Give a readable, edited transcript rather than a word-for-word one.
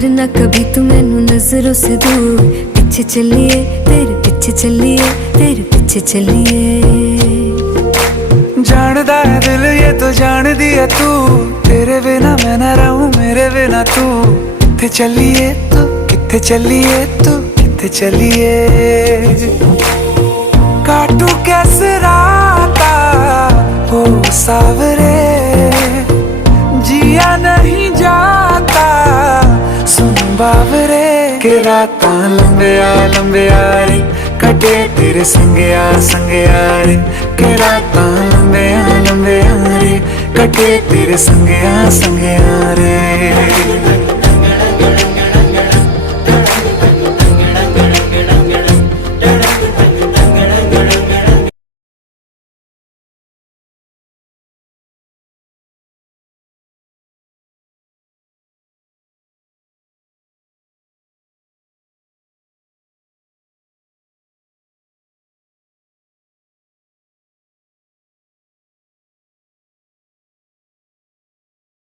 करना कभी तू मैनू नजरों से दूर। पीछे चलिए तेरे पीछे चलिए, तेरे पीछे चलिए। जानदा है दिल ये तो जान दिया तू, तेरे बिना मैं ना रहूं मेरे बिना तू। किथे चलिए तू, किथे चलिए तू, किथे चलिए। काटू कैसे राता हो सावरे, जिया नहीं जाता सुन बावरे। के रातां लंबिया लंबिया रे, कटे तेरे संगया संगया रे। के रातां लंबिया लंबिया रे, कटे तेरे संगया संगया रे।